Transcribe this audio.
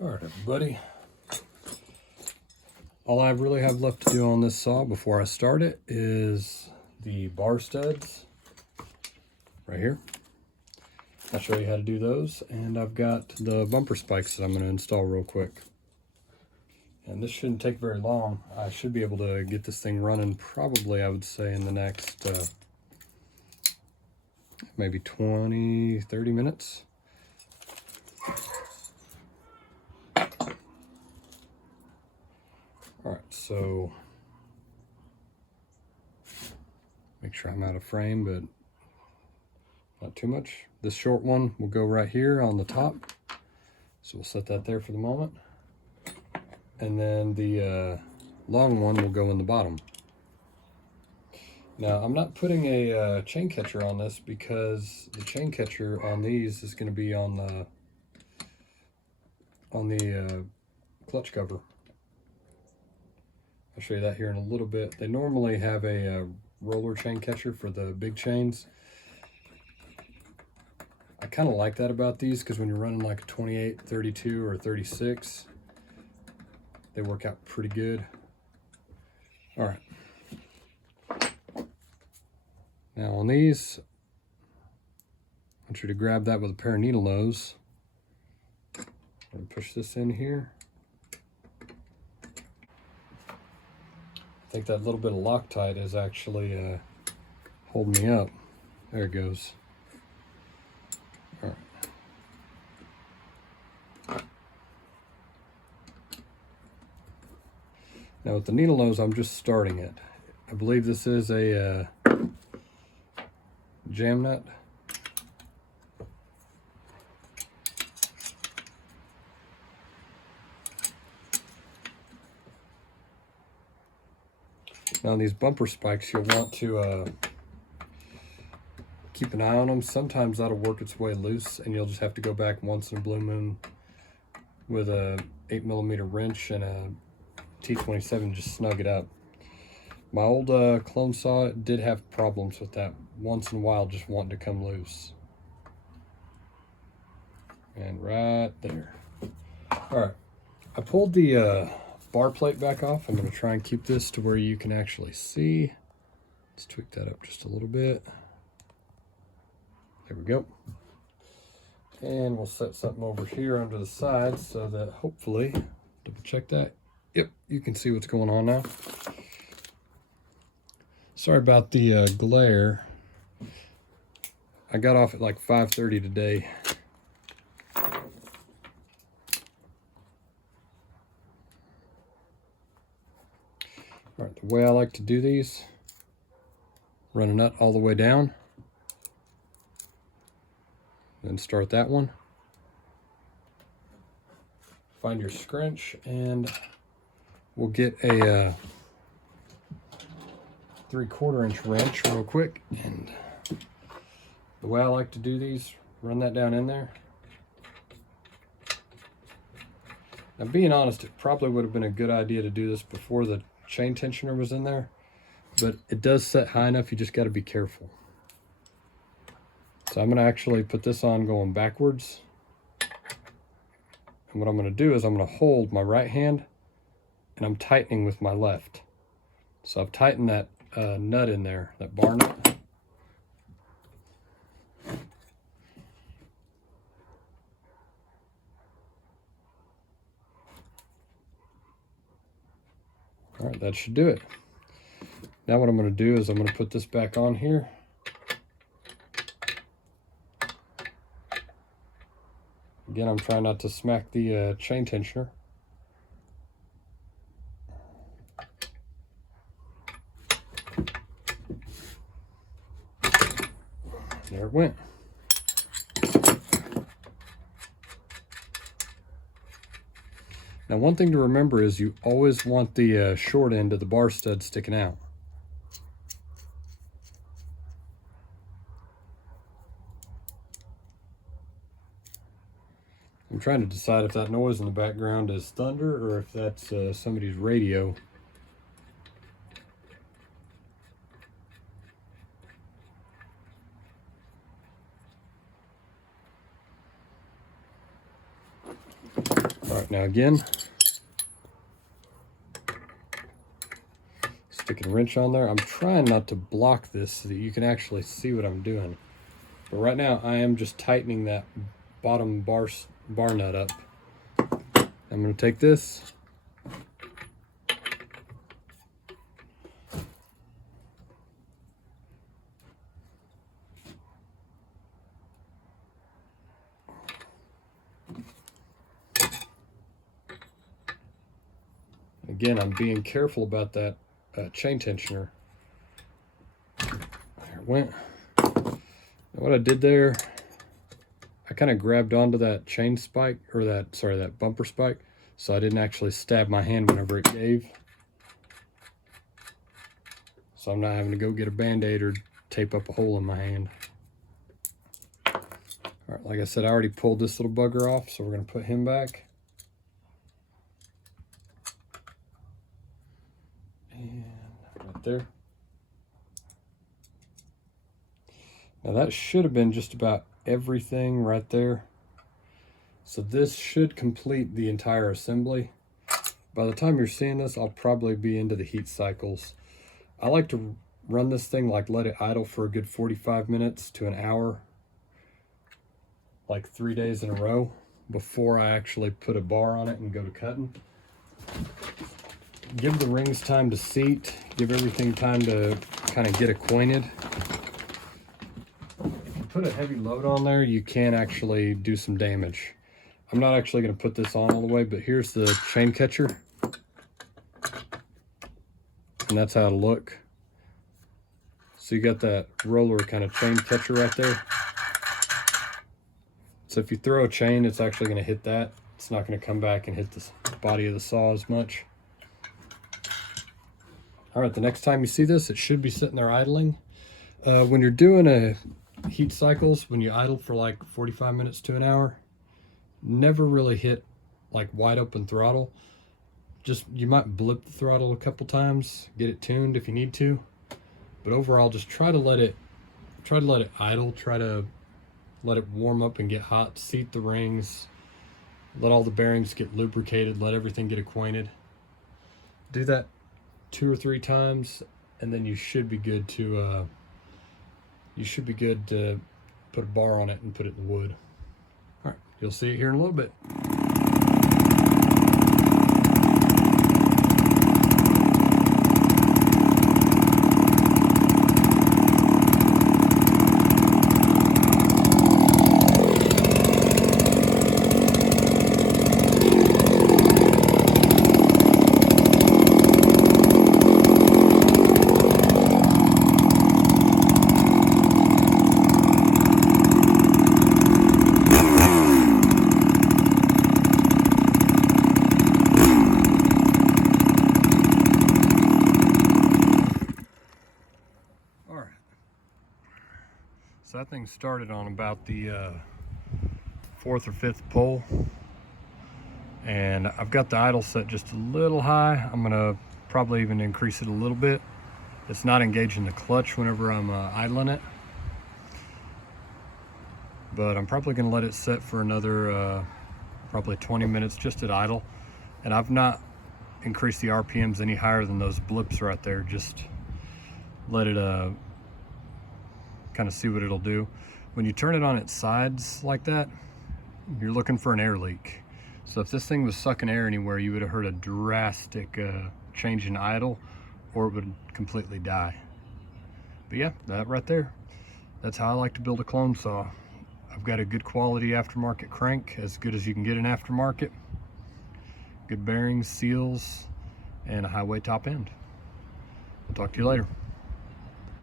All right, everybody. All I really have left to do on this saw before I start it is the bar studs right here. I'll show you how to do those, and I've got the bumper spikes that I'm going to install real quick. And this shouldn't take very long. I should be able to get this thing running probably, I would say, in the next maybe 20, 30 minutes. All right, so make sure I'm out of frame, but not too much. This short one will go right here on the top. So we'll set that there for the moment. And then the long one will go in the bottom. Now I'm not putting a chain catcher on this because the chain catcher on these is going to be on the clutch cover. I'll show you that here in a little bit. They normally have a roller chain catcher for the big chains. I kind of like that about these because when you're running like a 28, 32, or 36, they work out pretty good. All right. Now on these, I want you to grab that with a pair of needle nose. I'm going to push this in here. I think that little bit of Loctite is actually holding me up. There it goes. All right. Now with the needle nose, I'm just starting it. I believe this is a jam nut. Now these bumper spikes, you'll want to keep an eye on them. Sometimes that'll work its way loose and you'll just have to go back once in a blue moon with a 8mm wrench and a T27, just snug it up. My old clone saw did have problems with that once in a while, just wanting to come loose. And right there. All right, I pulled the bar plate back off. I'm going to try and keep this to where you can actually see. Let's tweak that up just a little bit. There we go. And we'll set something over here under the side so that hopefully, double check that. Yep, you can see what's going on now. Sorry about the glare. I got off at like 5:30 today. All right, the way I like to do these, run a nut all the way down, then start that one. Find your scrunch, and we'll get a 3/4 inch wrench real quick. And the way I like to do these, run that down in there. Now, being honest, it probably would have been a good idea to do this before the chain tensioner was in there, but it does set high enough, you just got to be careful. So I'm going to actually put this on going backwards. And what I'm going to do is I'm going to hold my right hand and I'm tightening with my left. So I've tightened that nut in there, that bar nut. All right, that should do it. Now what I'm going to do is I'm going to put this back on here. Again, I'm trying not to smack the chain tensioner. There it went. Now, one thing to remember is you always want the short end of the bar stud sticking out. I'm trying to decide if that noise in the background is thunder or if that's somebody's radio. All right, Now again, sticking a wrench on there. I'm trying not to block this so that you can actually see what I'm doing. But right now I am just tightening that bottom bar nut up. I'm going to take this, again, I'm being careful about that chain tensioner. There it went. What I did there, I kind of grabbed onto that chain spike, or that bumper spike, so I didn't actually stab my hand whenever it gave. So I'm not having to go get a Band-Aid or tape up a hole in my hand. All right, like I said, I already pulled this little bugger off, so we're going to put him back. And right there. Now that should have been just about everything right there. So this should complete the entire assembly. By the time you're seeing this, I'll probably be into the heat cycles. I like to run this thing, like let it idle for a good 45 minutes to an hour, like 3 days in a row, before I actually put a bar on it and go to cutting. Give the rings time to seat, give everything time to kind of get acquainted. If you put a heavy load on there, you can actually do some damage. I'm not actually going to put this on all the way, but here's the chain catcher. And that's how it'll look. So you got that roller kind of chain catcher right there. So if you throw a chain, it's actually going to hit that. It's not going to come back and hit the body of the saw as much. All right, the next time you see this, it should be sitting there idling. When you're doing a heat cycles, when you idle for like 45 minutes to an hour, never really hit like wide open throttle. Just, you might blip the throttle a couple times, get it tuned if you need to, but overall just try to let it idle, try to let it warm up and get hot, seat the rings, let all the bearings get lubricated, let everything get acquainted. Do that 2 or 3 times, and then you should be good to put a bar on it and put it in the wood. All right, you'll see it here in a little bit. So that thing started on about the 4th or 5th pull, and I've got the idle set just a little high. I'm gonna probably even increase it a little bit. It's not engaging the clutch whenever I'm idling it, but I'm probably gonna let it set for another probably 20 minutes just at idle. And I've not increased the RPMs any higher than those blips right there. Just let it kind of see what it'll do. When you turn it on its sides like that, you're looking for an air leak. So if this thing was sucking air anywhere, you would have heard a drastic change in idle, or it would completely die. But yeah, that right there, that's how I like to build a clone saw. I've got a good quality aftermarket crank, as good as you can get in aftermarket. Good bearings, seals, and a highway top end. I'll talk to you later.